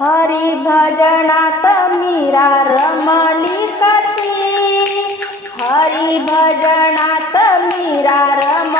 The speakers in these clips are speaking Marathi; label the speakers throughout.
Speaker 1: हरी भजनात मीरा रमणी कसी हरी भजनात मीरा रम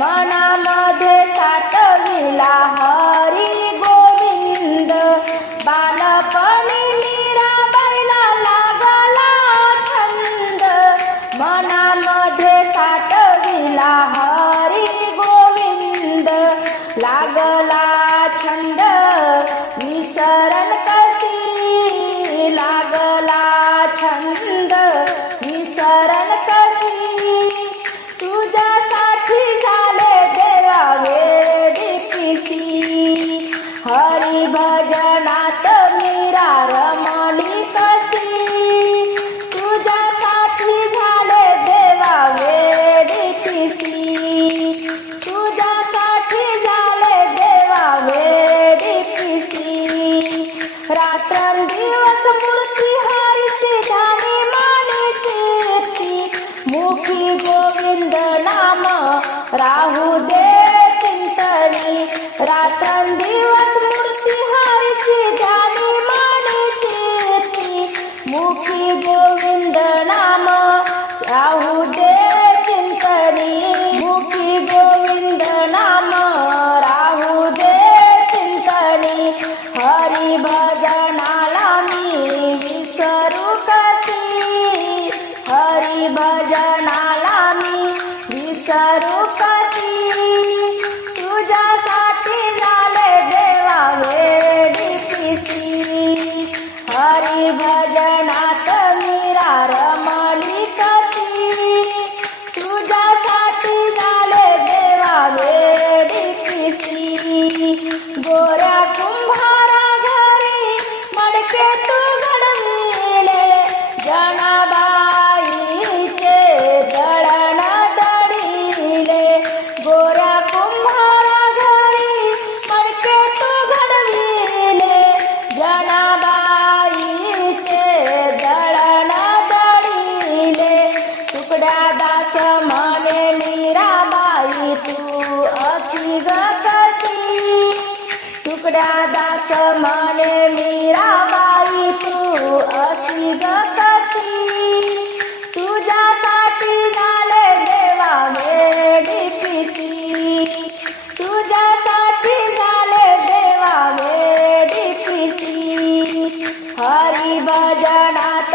Speaker 1: hermana. भजनात मीरा रमणी कसी तुझ्यासाठी झाले देवा वेडी किसी. तुझ्यासाठी झाले देवा वेडी किसी. रात्रंदिवस मूर्ती हरीची धामी मानी मुखी गोविंद नाम राहू भजनात